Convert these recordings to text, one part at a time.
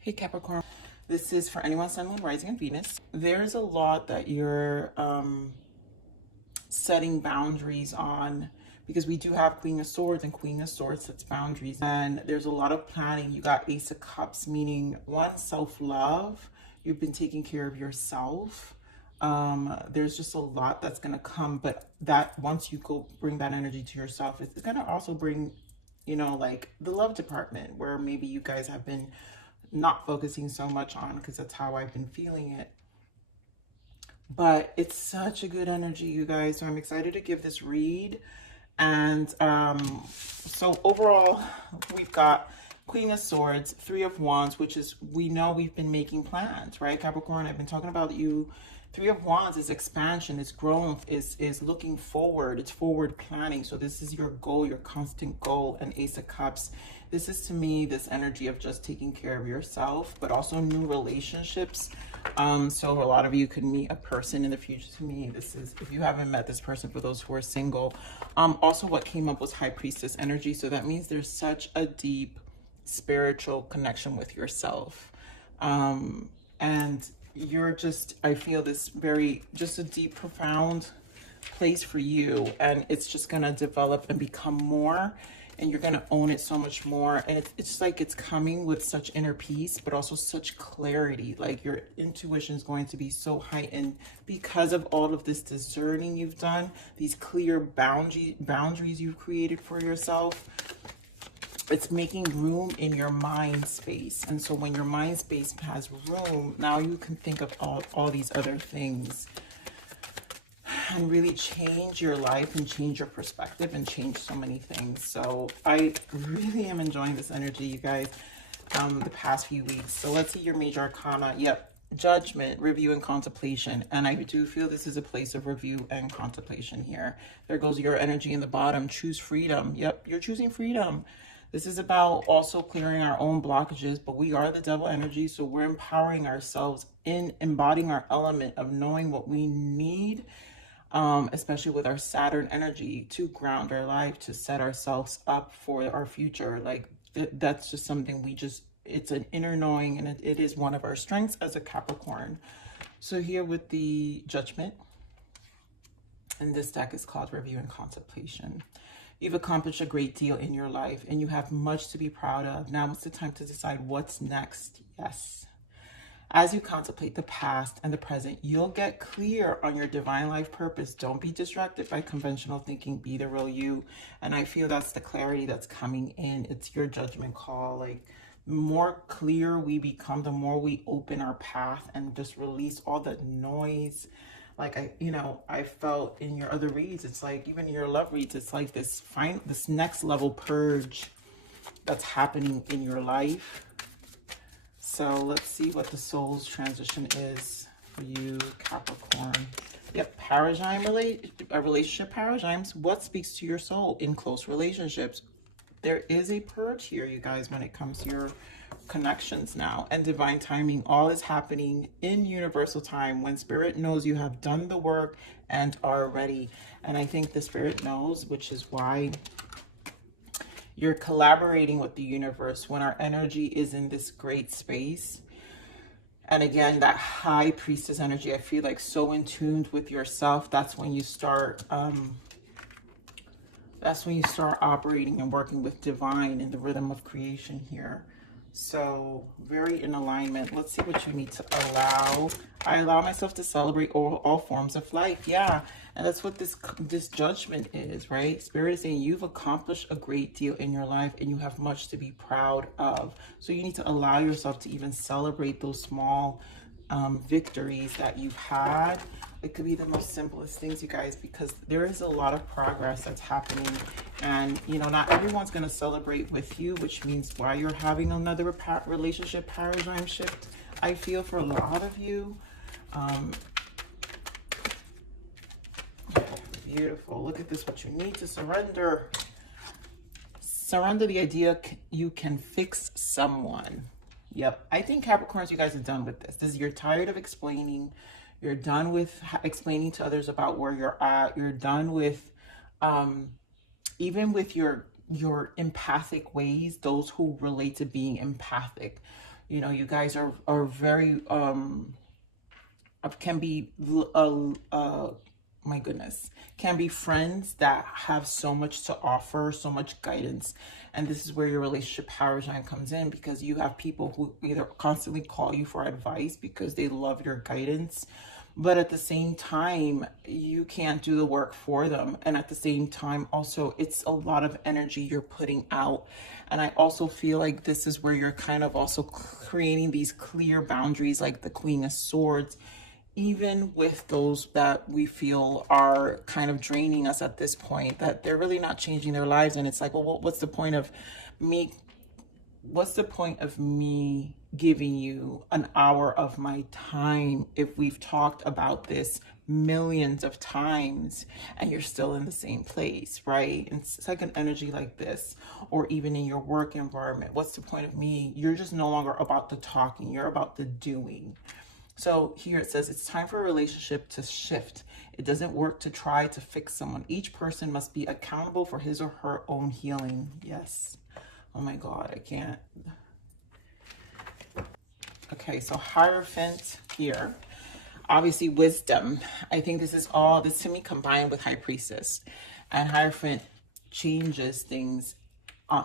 Hey Capricorn, this is for anyone Sun, Moon, Rising, and Venus. There's a lot that you're setting boundaries on because we do have Queen of Swords and Queen of Swords, that's boundaries. And there's a lot of planning. You got Ace of Cups, meaning one, self-love. You've been taking care of yourself. There's just a lot that's going to come, but that once you go bring that energy to yourself, it's going to also bring, like the love department where maybe you guys have been not focusing so much on, because that's how I've been feeling it. But it's such a good energy, you guys. So I'm excited to give this read. And so overall, we've got Queen of Swords, Three of Wands, which is, we know we've been making plans, right? Capricorn, I've been talking about you. Three of Wands is expansion, is growth, is looking forward, it's forward planning. So this is your goal, your constant goal. And Ace of Cups, this is to me this energy of just taking care of yourself, but also new relationships. So a lot of you could meet a person in the future. To me, this is, if you haven't met this person, for those who are single. Also what came up was High Priestess energy. So that means there's such a deep spiritual connection with yourself. And you're just, I feel this very, just a deep, profound place for you. And it's just going to develop and become more. And you're going to own it so much more. And it's like it's coming with such inner peace, but also such clarity. Like your intuition is going to be so heightened because of all of this discerning you've done, these clear boundaries you've created for yourself. It's making room in your mind space. And so when your mind space has room, now you can think of all these other things and really change your life and change your perspective and change so many things. So I really am enjoying this energy, you guys, the past few weeks. So let's see your major arcana. Yep. Judgment, review, and contemplation. And I do feel this is a place of review and contemplation here. There goes your energy in the bottom. Choose freedom. Yep, you're choosing freedom. This is about also clearing our own blockages, but we are the devil energy, so we're empowering ourselves in embodying our element of knowing what we need, especially with our Saturn energy, to ground our life, to set ourselves up for our future. Like that's just something it's an inner knowing, and it is one of our strengths as a Capricorn. So here with the Judgment, and this deck is called Review and Contemplation. You've accomplished a great deal in your life and you have much to be proud of. Now it's the time to decide what's next. Yes. As you contemplate the past and the present, you'll get clear on your divine life purpose. Don't be distracted by conventional thinking. Be the real you. And I feel that's the clarity that's coming in. It's your judgment call. Like, the more clear we become, the more we open our path and just release all the noise. Like I felt in your other reads, it's like, even in your love reads, it's like this next level purge that's happening in your life. So let's see what the soul's transition is for you, Capricorn. Yep, relationship paradigms. What speaks to your soul in close relationships? There is a purge here, you guys, when it comes to your connections now, and divine timing. All is happening in universal time when spirit knows you have done the work and are ready. And I think the spirit knows, which is why you're collaborating with the universe when our energy is in this great space. And again, that High Priestess energy, I feel like so in tune with yourself. That's when you start operating and working with divine in the rhythm of creation here. So very in alignment. Let's see what you need to allow. I allow myself to celebrate all forms of life. Yeah. And that's what this judgment is, right? Spirit is saying you've accomplished a great deal in your life and you have much to be proud of. So you need to allow yourself to even celebrate those small victories that you've had. It could be the most simplest things, you guys, because there is a lot of progress that's happening. And, not everyone's going to celebrate with you, which means why you're having another relationship paradigm shift, I feel, for a lot of you. Beautiful. Look at this, what you need to surrender. Surrender the idea you can fix someone. Yep. I think Capricorns, you guys are done with this. You're tired of explaining. You're done with explaining to others about where you're at. You're done with, even with your empathic ways, those who relate to being empathic. You know, you guys are very, can be, my goodness, can be friends that have so much to offer, so much guidance. And this is where your relationship paradigm comes in, because you have people who either constantly call you for advice because they love your guidance, but at the same time, you can't do the work for them. And at the same time, also, it's a lot of energy you're putting out. And I also feel like this is where you're kind of also creating these clear boundaries, like the Queen of Swords, even with those that we feel are kind of draining us at this point, that they're really not changing their lives. And it's like, well, what's the point of me? What's the point of me giving you an hour of my time if we've talked about this millions of times and you're still in the same place, right? And it's like an energy like this, or even in your work environment. What's the point of me? You're just no longer about the talking, you're about the doing. So here it says, it's time for a relationship to shift. It doesn't work to try to fix someone. Each person must be accountable for his or her own healing. Yes. Oh my God, I can't. Okay, so Hierophant here. Obviously wisdom. I think this is all, this to me combined with High Priestess. And Hierophant changes things,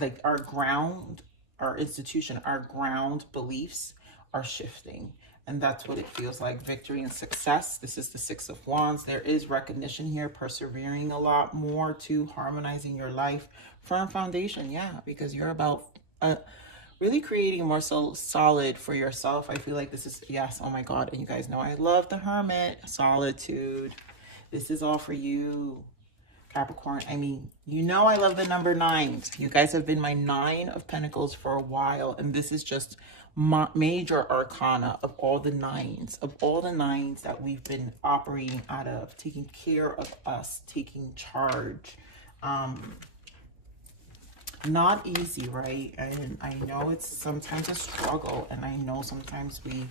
like our ground, our institution, our ground beliefs are shifting. And that's what it feels like. Victory and success. This is the Six of Wands. There is recognition here, persevering a lot more to harmonizing your life. Firm foundation, yeah, because you're about really creating more so solid for yourself. I feel like this is, yes, oh my God. And you guys know I love the Hermit. Solitude. This is all for you, Capricorn. I mean, you know I love the number 9. You guys have been my 9 of Pentacles for a while. And this is just major arcana of all the 9s, that we've been operating out of, taking care of us, taking charge. Not easy, right? And I know it's sometimes a struggle, and I know sometimes we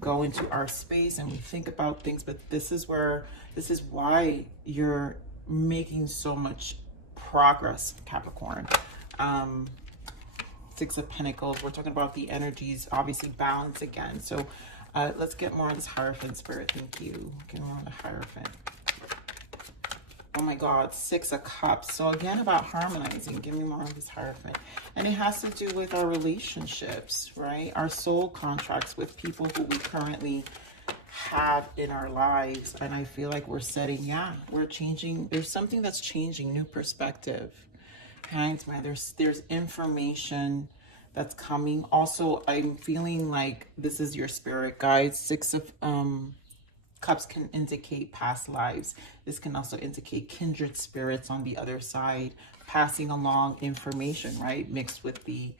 go into our space and we think about things, but this is why you're making so much progress, Capricorn. 6 of Pentacles, we're talking about the energies, obviously balance again. So let's get more on this Hierophant spirit. Thank you. Get more on the Hierophant. Oh my God, 6 of Cups. So again, about harmonizing. Give me more of this Hierophant. And it has to do with our relationships, right? Our soul contracts with people who we currently have in our lives. And I feel like we're setting, yeah, we're changing. There's something that's changing, new perspective. Hanged Man, there's information that's coming. Also, I'm feeling like this is your spirit guide. 6 of Cups can indicate past lives. This can also indicate kindred spirits on the other side, passing along information, right? Mixed with the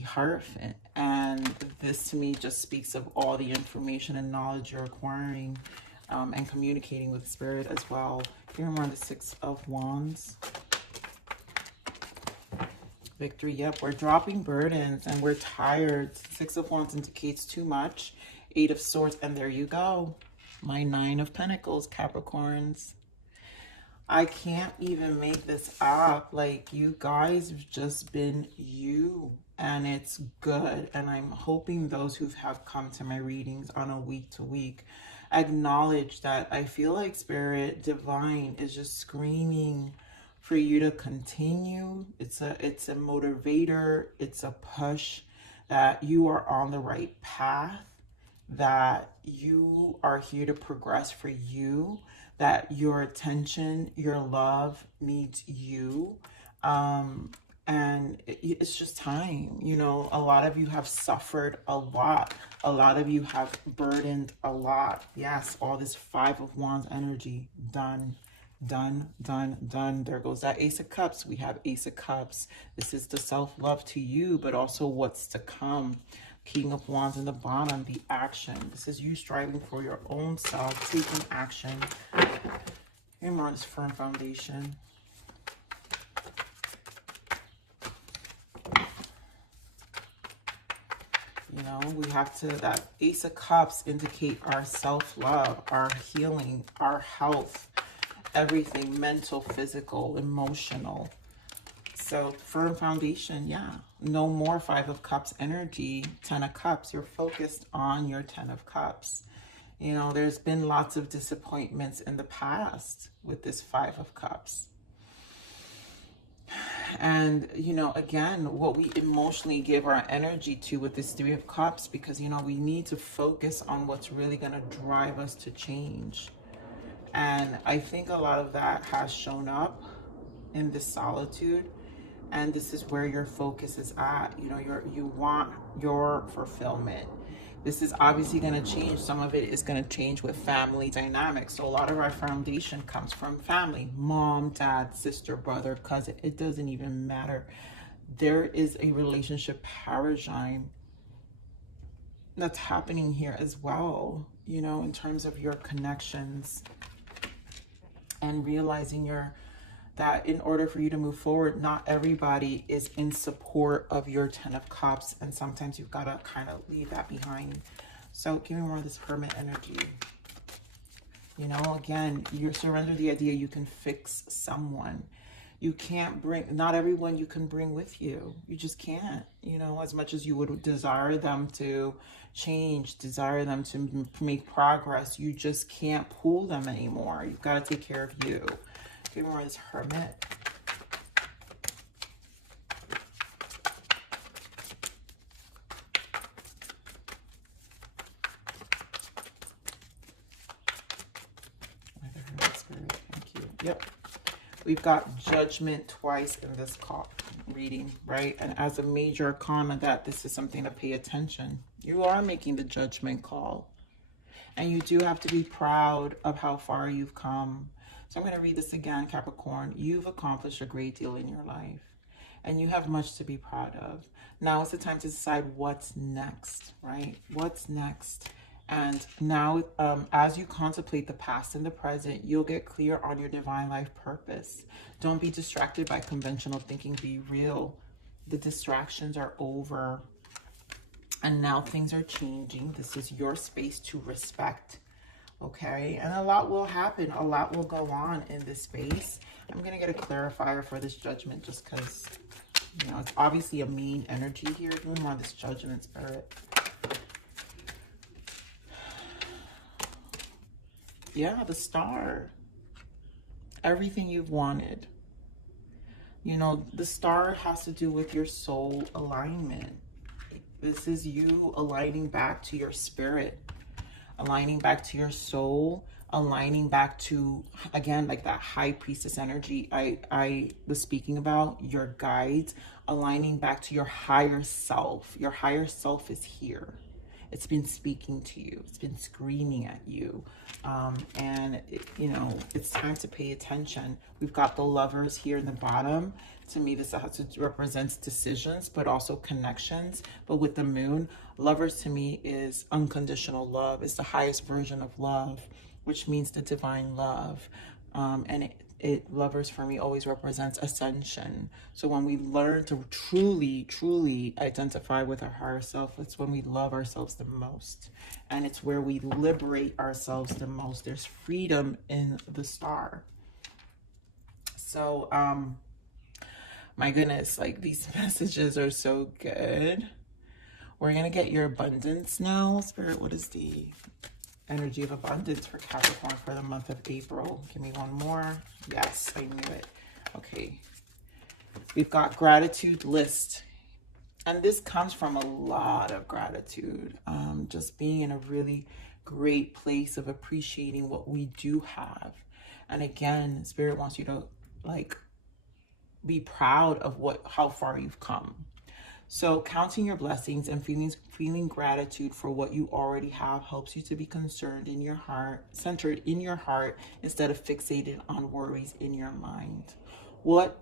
Hierophant. And this to me just speaks of all the information and knowledge you're acquiring and communicating with spirit as well. Here we're on the 6 of Wands. Victory, yep, we're dropping burdens and we're tired. 6 of Wands indicates too much. 8 of Swords, and there you go. My 9 of Pentacles, Capricorns. I can't even make this up. Like, you guys have just been you, and it's good. And I'm hoping those who have come to my readings on a week-to-week acknowledge that I feel like Spirit Divine is just screaming for you to continue. It's a motivator. It's a push that you are on the right path, that you are here to progress for you, that your attention, your love needs you. And it's just time. You know, a lot of you have suffered a lot. A lot of you have burdened a lot. Yes, all this 5 of Wands energy, done. Done, done, done. There goes that Ace of Cups. We have Ace of Cups. This is the self-love to you, but also what's to come. King of Wands in the bottom, the action. This is you striving for your own self, taking action. Here more on this firm foundation. You know, we have to, that Ace of Cups indicate our self-love, our healing, our health, everything, mental, physical, emotional. So firm foundation, yeah. No more Five of Cups energy, Ten of Cups. You're focused on your Ten of Cups. You know, there's been lots of disappointments in the past with this Five of Cups. And, you know, again, what we emotionally give our energy to with this Three of Cups, because, you know, we need to focus on what's really going to drive us to change. And I think a lot of that has shown up in this solitude. And this is where your focus is at. You know, you want your fulfillment. This is obviously going to change. Some of it is going to change with family dynamics. So a lot of our foundation comes from family. Mom, dad, sister, brother, cousin. It doesn't even matter. There is a relationship paradigm that's happening here as well, you know, in terms of your connections and realizing that in order for you to move forward, not everybody is in support of your Ten of Cups, and sometimes you've got to kind of leave that behind. So give me more of this Hermit energy. You know, again, you surrender the idea you can fix someone. You can't bring, not everyone you can bring with you. You just can't, you know, as much as you would desire them to change, desire them to make progress, you just can't pull them anymore. You've got to take care of you. Give me more of this Hermit. The Hermit Spirit, thank you. Yep. We've got Judgment twice in this call reading, right? And as a major arcana, that this is something to pay attention. You are making the judgment call. And you do have to be proud of how far you've come. So I'm going to read this again, Capricorn. You've accomplished a great deal in your life, and you have much to be proud of. Now is the time to decide what's next, right? What's next? And now, as you contemplate the past and the present, you'll get clear on your divine life purpose. Don't be distracted by conventional thinking. Be real. The distractions are over. And now things are changing. This is your space to respect. Okay, and a lot will happen. A lot will go on in this space. I'm going to get a clarifier for this judgment just because, you know, it's obviously a mean energy here. We want this Judgment Spirit. Yeah, the Star. Everything you've wanted. You know, the Star has to do with your soul alignment. This is you aligning back to your spirit. Aligning back to your soul, aligning back to, again, like that High Priestess energy I was speaking about, your guides, aligning back to your higher self. Your higher self is here. It's been speaking to you. It's been screaming at you. You know, it's time to pay attention. We've got the Lovers here in the bottom. To me, this also represents decisions, but also connections. But with the Moon, Lovers to me is unconditional love. It's the highest version of love, which means the divine love. And Lovers for me always represents ascension. So when we learn to truly identify with our higher self, it's when we love ourselves the most. And it's where we liberate ourselves the most. There's freedom in the Star. So, my goodness, like these messages are so good. We're going to get your abundance now. Spirit, what is the energy of abundance for Capricorn for the month of April? Give me one more. Yes, I knew it. Okay. We've got gratitude list. And this comes from a lot of gratitude. Just being in a really great place of appreciating what we do have. And again, Spirit wants you to like be proud of how far you've come. So counting your blessings and feeling gratitude for what you already have helps you to be concerned in your heart, centered in your heart, instead of fixated on worries in your mind. What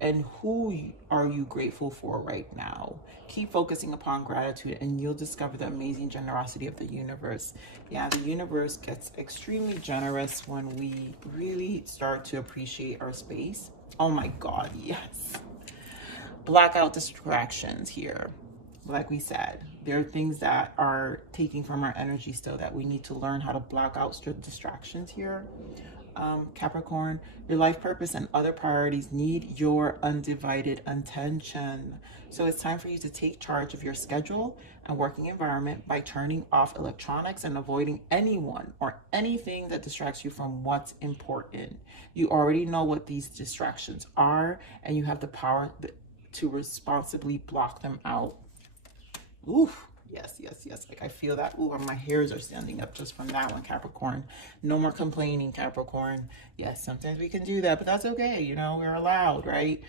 and who are you grateful for right now? Keep focusing upon gratitude and you'll discover the amazing generosity of the universe. Yeah, the universe gets extremely generous when we really start to appreciate our space. Oh my God, yes. Blackout distractions here. Like we said, there are things that are taking from our energy still that we need to learn how to block out distractions here. Capricorn, your life purpose and other priorities need your undivided attention. So it's time for you to take charge of your schedule and working environment by turning off electronics and avoiding anyone or anything that distracts you from what's important. You already know what these distractions are, and you have the power to responsibly block them out. Oof. Yes, yes, yes. Like I feel that. Ooh, my hairs are standing up just from that one, Capricorn. No more complaining, Capricorn. Yes, sometimes we can do that, but that's okay. You know, we're allowed, right?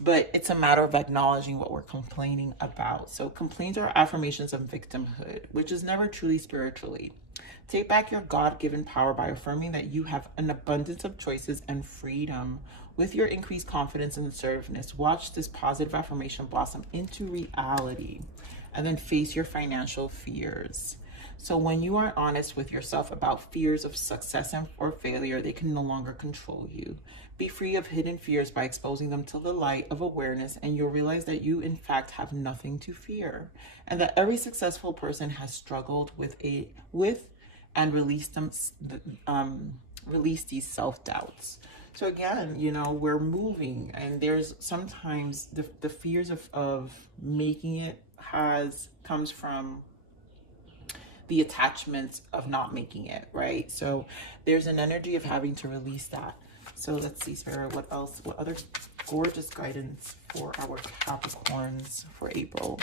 But it's a matter of acknowledging what we're complaining about. So complaints are affirmations of victimhood, which is never truly spiritually. Take back your God-given power by affirming that you have an abundance of choices and freedom. With your increased confidence and assertiveness, watch this positive affirmation blossom into reality. And then face your financial fears. So when you are honest with yourself about fears of success or failure, they can no longer control you. Be free of hidden fears by exposing them to the light of awareness, and you'll realize that you in fact have nothing to fear, and that every successful person has struggled with and released these self-doubts. So again, you know, we're moving, and there's sometimes the fears of making it comes from the attachments of not making it, right? So there's an energy of having to release that. So let's see, Spirit, what else? What other gorgeous guidance for our Capricorns for April?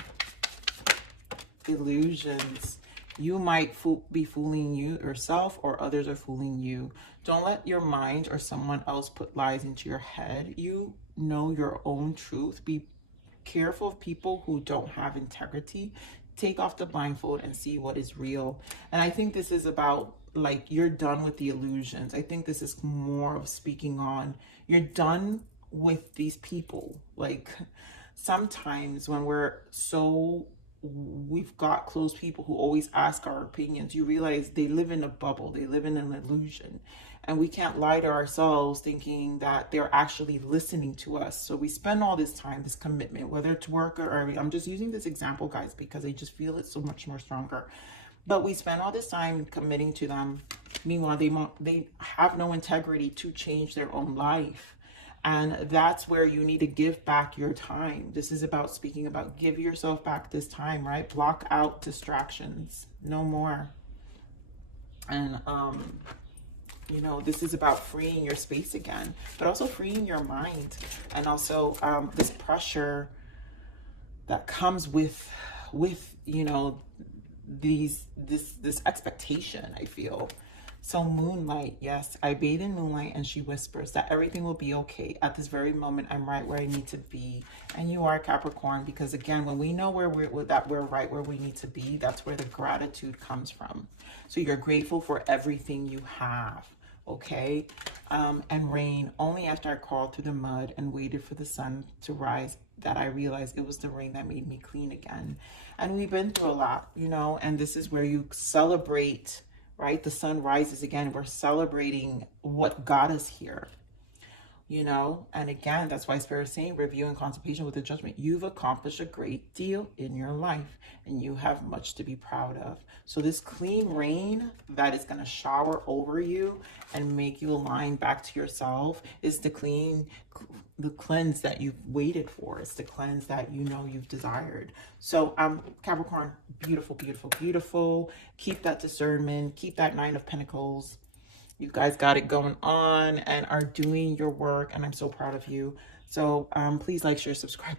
Illusions. You might be fooling you yourself, or others are fooling you. Don't let your mind or someone else put lies into your head. You know your own truth. Be careful of people who don't have integrity. Take off the blindfold and see what is real. And I think this is about, like, you're done with the illusions. I think this is more of speaking on, you're done with these people. Like, sometimes when we've got close people who always ask our opinions, you realize they live in a bubble, they live in an illusion, and we can't lie to ourselves thinking that they're actually listening to us. So we spend all this time, this commitment, whether it's work or I'm just using this example, guys, because I just feel it so much more stronger. But we spend all this time committing to them. Meanwhile, they have no integrity to change their own life. And that's where you need to give back your time. This is about speaking about give yourself back this time, right? Block out distractions, no more. And, you know, this is about freeing your space again, but also freeing your mind. And also this pressure that comes with, you know, this expectation, I feel. So moonlight, yes, I bathe in moonlight and she whispers that everything will be okay. At this very moment, I'm right where I need to be. And you are, Capricorn, because again, when we know where we're right where we need to be, that's where the gratitude comes from. So you're grateful for everything you have, okay? And rain, only after I crawled through the mud and waited for the sun to rise that I realized it was the rain that made me clean again. And we've been through a lot, you know, and this is where you celebrate, right? The sun rises again. We're celebrating what got us here, you know? And again, that's why Spirit is saying, review and contemplation with the judgment. You've accomplished a great deal in your life and you have much to be proud of. So this clean rain that is going to shower over you and make you align back to yourself is the cleanse that you've waited for. It's the cleanse that you know you've desired. So Capricorn, beautiful, beautiful, beautiful. Keep that discernment, keep that 9 of Pentacles. You guys got it going on and are doing your work, and I'm so proud of you. So please like, share, subscribe,